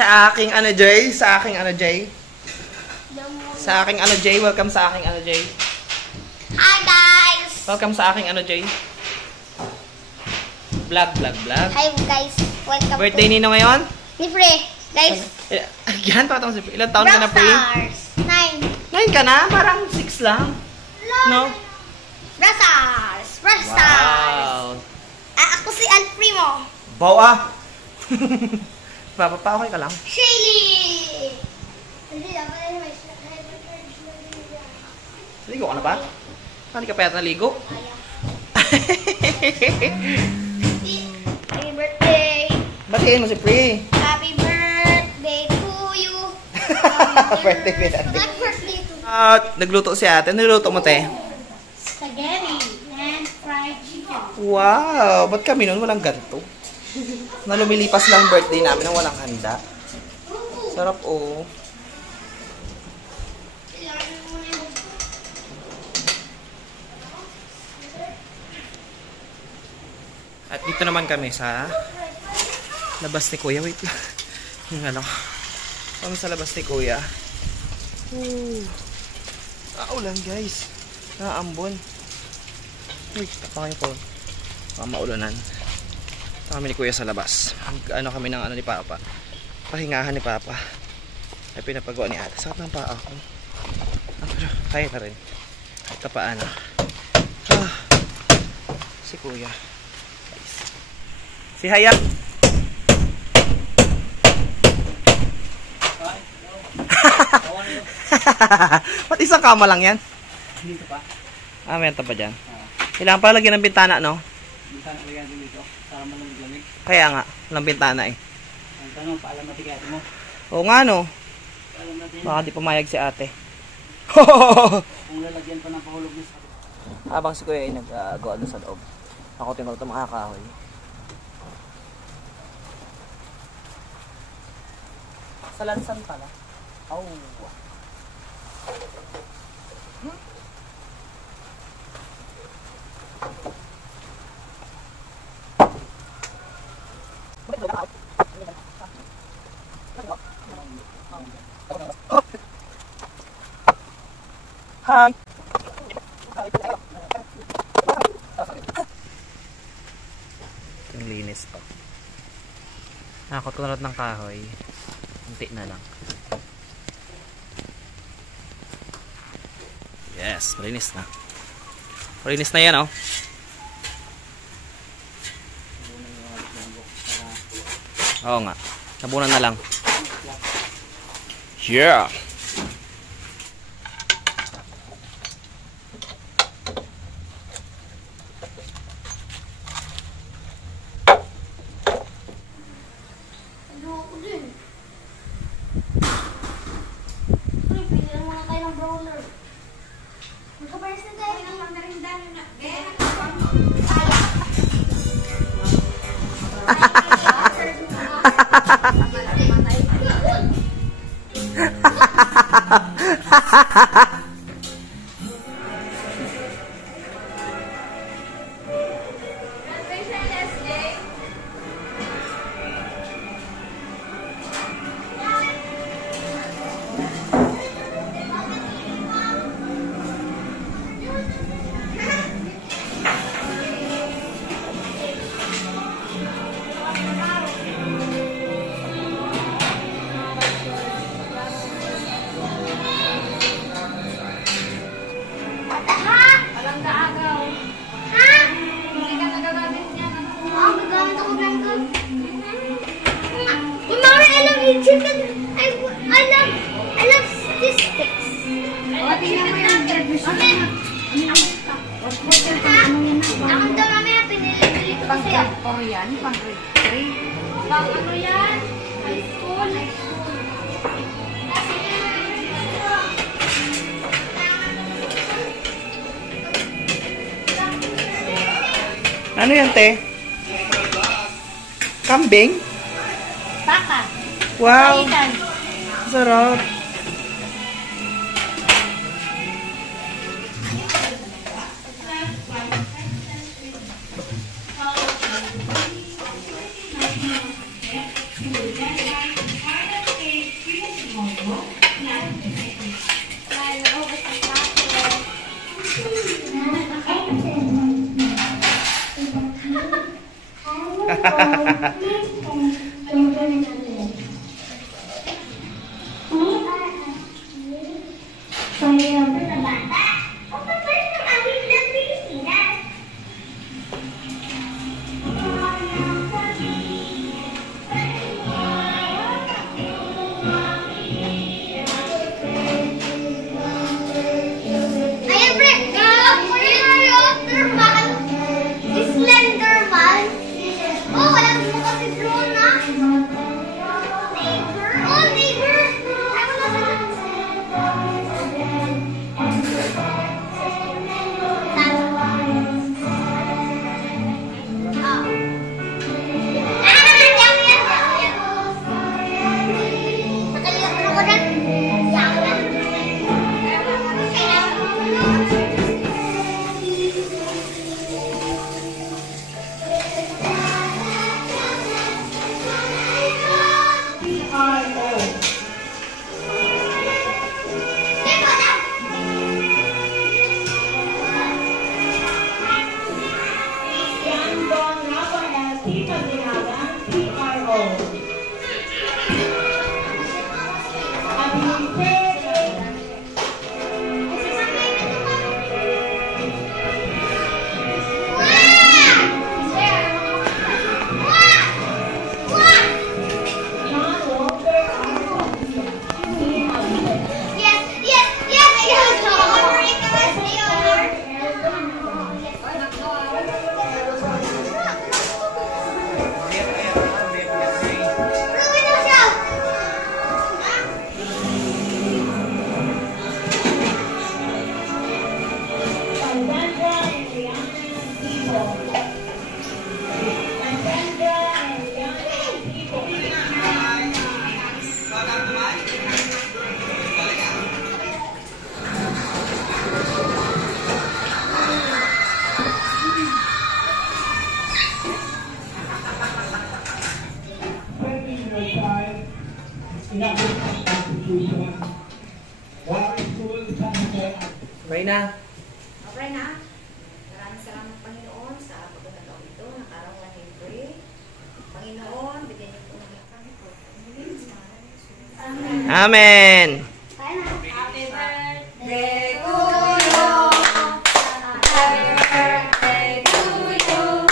Sa aking ano, Jay? Sa aking ano, Jay? Sa aking ano, Jay? Welcome sa aking ano, Jay? Hi, guys! Welcome sa aking ano, Jay? Vlog. Hi, guys. Welcome Birthday to... nino ngayon? Ni Pre. Guys. Yan, patang si Pre. Ilan taon ka na, Pre? Stars. 9. 9 ka na? Parang 6 lang. No? Stars. Wow. Ako si Alprimo. Baw ah! Pa-okay ka lang? Shaylee! Ligo ka na ba? Hindi ka pa yata naligo? Happy birthday! Batiin mo si Pre. Happy birthday to you! Birthday ni Ate. Happy birthday to you! Nagluto si Ate. Niluto mo, te? Spaghetti and fried chicken. Wow! Ba't kami nun walang ganito? Na lumilipas lang birthday namin nang walang handa. Sarap, oh. At dito naman kami sa labas ni Kuya. Wait lang. Yung ano. Kami sa labas ni Kuya. Ulan, guys. Naambon. Uy, tapang ko. Maulanan. Kami ni Kuya sa labas. Ano kami ng ano ni Papa. Pahingahan ni Papa. Ay pinapagawa ni Ate. Sakit ng paa ako. Pero kaya na rin. Kahit na paano. Si Kuya. Si Hayap. Ba't isang kama lang yan? Dito pa. Meron pa dyan. Kailangan pala lagyan ng bintana, no? Bintana lagyan din dito. Para malamig-lamig. Kaya nga, walang bintana eh. Ang tanong, paalam natin kaya mo. Oo nga, no? Paalam natin. Baka di pumayag si Ate. Kung lalagyan pa ng pahulog niya sa... Habang si Kuya ay nag-gawa sa loob. Ako tingnan ko ito mga kahoy. Sa lansan pala. Oh. Hi. Yung linis pa. Nakakatulad ng kahoy. Unti na lang. Yes, malinis na. Malinis na yan, oh. Oo nga. Nabunan na lang. Yeah. Chicken. I love this sticks. Ang daw namin pinili-pili ko kasi. Korean, pang grade 3. Pang ano yan? High school. Ano yan, te? Kambing? Baka. Wow. Kaitan. Sarap. Pray na. Okay na. Maraming salamat Panginoon sa pagkakataon ito. Nakarawan ng pray. Panginoon, bigyan niyo po ng lakas ito. Amen. Amen. Happy birthday to you. Happy birthday to you.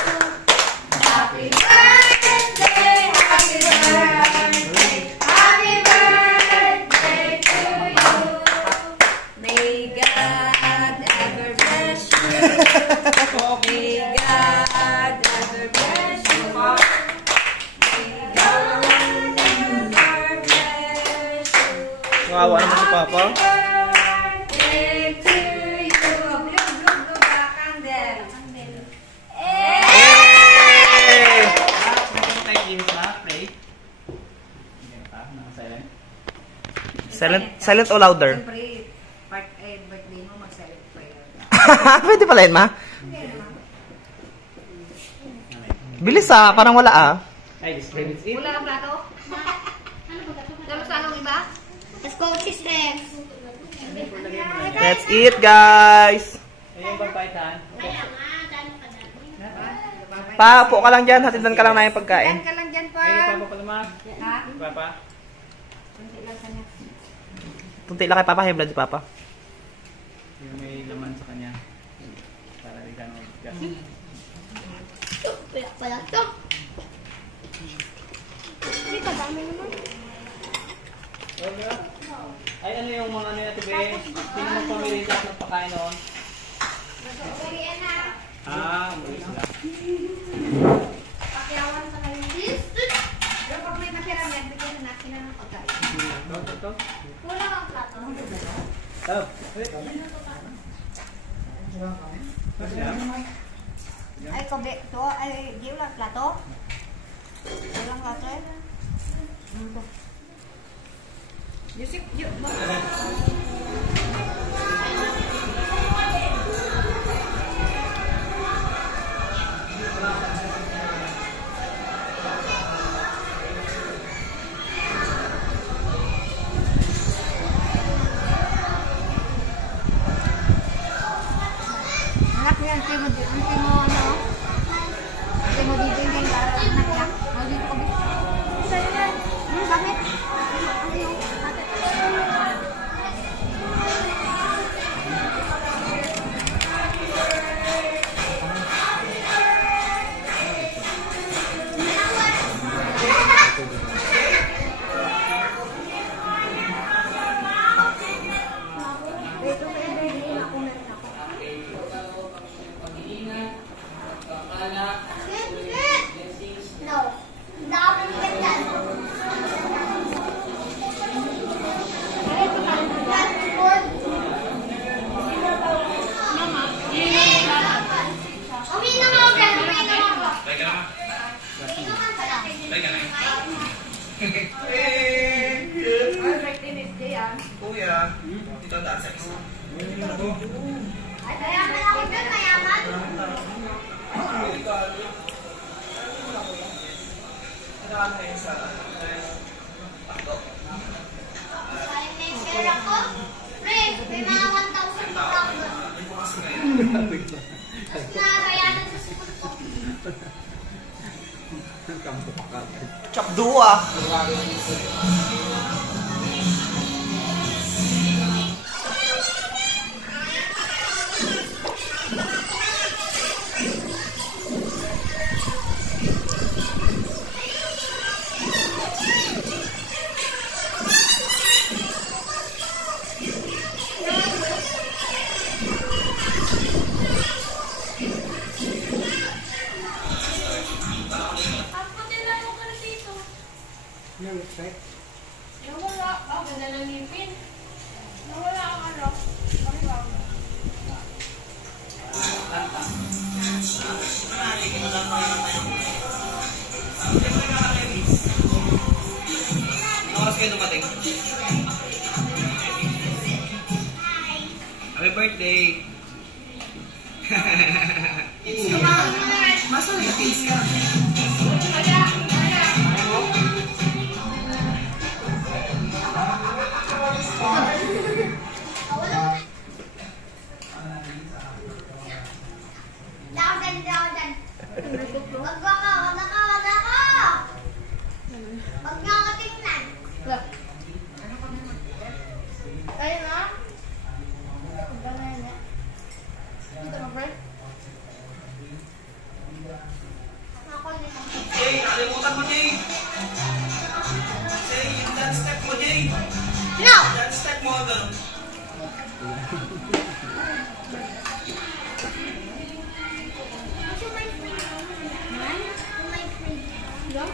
Happy birthday. Happy birthday. Happy birthday to you. May God ever bless you. May God ever bless you. May God ever bless you. Kawawa naman si Papa. Birthday to you. Blub, blub, blub, candle. Yay! Silent or louder? Siyempre, birthday mo, mag-silent prayer. Pwede pala yun, ma? Bilis ah, parang wala ah. Wala ng plato? Lalo sa anong iba? Let's go, sisters. Let's eat, guys! Pa, upo ka lang dyan. Hatidan ka lang na yung pagkain. Yan ka lang dyan, pa. Ha? Papa? Kunti lang sa next. Tunti lang kay Papa. High blood si Papa. Yung may laman sa kanya. Para di ka nagkas. Kaya pala to. Hindi ka dami naman. Ay, ano yung mga ano yung ate Be? Sino mo pamilita at nagpakain noon? Umuwi sila. Pakyawan sa kayo. Pero pag may nakiram yan, bigyan na natin ng pagkain. Ito? Wala kang plato. Tap. Ay, kobe. Ito, ay, di ulang plato. Ulang plato eh. Yusip, yuk. Kuya, dito daan sa isa. Ay, mayaman ako dyan, mayaman. Sayang na yung pera ko. Pre, may mga 1,000 pa ako doon. Tapos nakabayanan sa school ko. Chapdo ah. Ako nila yung ka dito. Nawala. Ang ganda ng ngipin. Nawala ang ano. Ano oras kayo dumating? Happy birthday! Wag ka! Wag nga ka tingnan. Ayun na. Dito mo, Fred. Ako nito. Jay, nakalimutan mo, Jay! Jay, yung dance step mo, Jay! No! Dance step mo, ganun. What's your my free? Mine? My free. Go?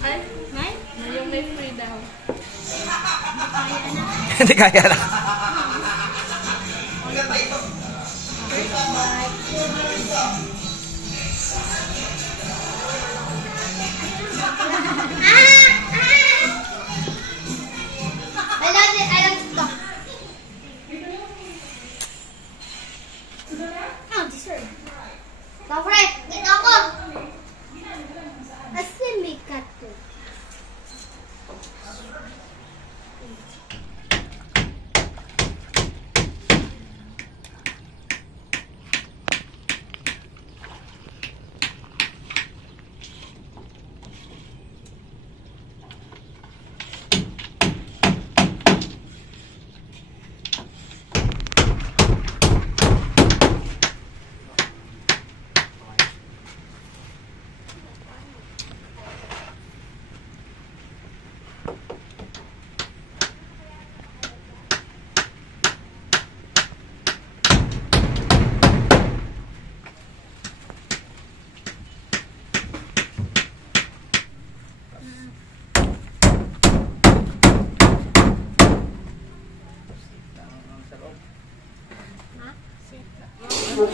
Ay? Mine? Yung may free daw. Hindi kaya lang. I love TikTok. Oh, dessert. Fred, dito ako. Asin may kato.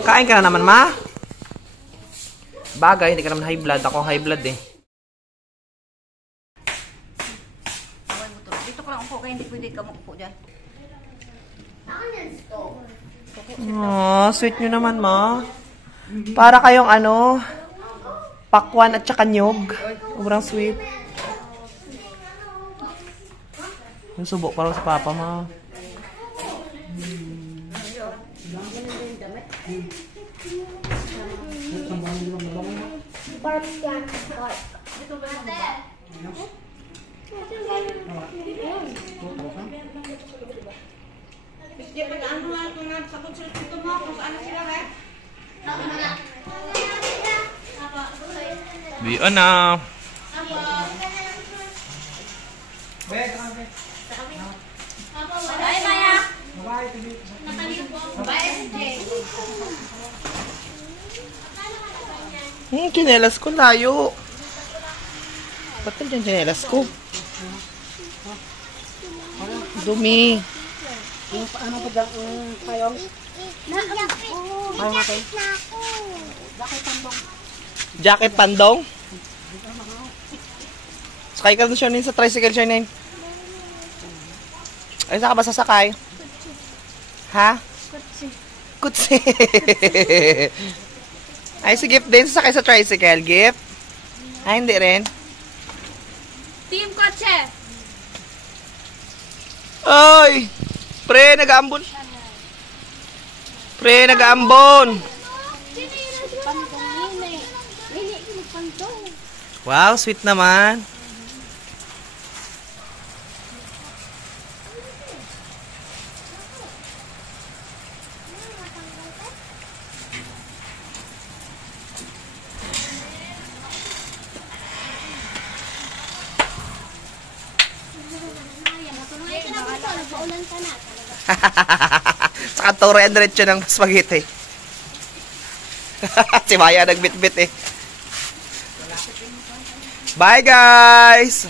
Kain ka na naman, ma? Bagay, hindi ka naman high blood. Ako high blood eh. Dito ko lang upo kaya hindi pwede ka makupo dyan. Saan yan stove? Oh, sweet nyo naman, ma. Para kayong ano, pakwan at saka nyog. Sobrang sweet. Yung subo parang sa papa, ma. Park yan. Park. Ate. Biyo na. Bye, Maya. Bye, SJ. Chinelas ko layo. Ba't yung chinelas ko? Dumi. Ano ba dyan kayong? Parang natin? Jacket pandong. Sakay ka dun siya sa tricycle siya. Ay, saan ka ba sasakay? Ha? Kutsi. Kutsi. Ay, si Gift din sasakay sa tricycle. Gift? Ay, hindi rin. Team kotse. Ay! Pre, nag-aambon. Pre, nag-aambon. Wow, sweet naman. Saka tore and diretso ng spaghetti. Si Maya nagbitbit eh. Bye guys!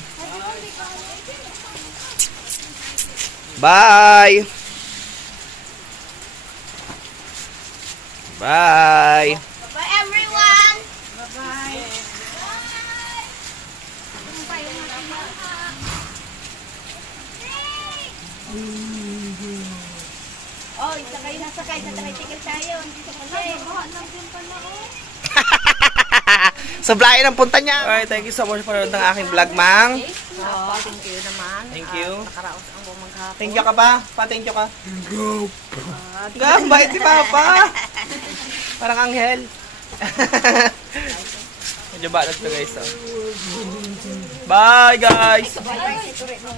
Bye! Bye! Bye everyone. Oh, isa kayo nasakay sa tricycle tayo. Hindi sa kotse. Sablayan ang punta niya. Alright, thank you so much for ng aking vlog, Mang. Thank you naman. Thank you. Nakaraos ang bumang kahapon. Thank you ka pa? Pa-thank you ka. Gam, bait si Papa. Parang anghel. Medyo balat to guys. Oh. Bye guys. Bye-bye si Turet mo.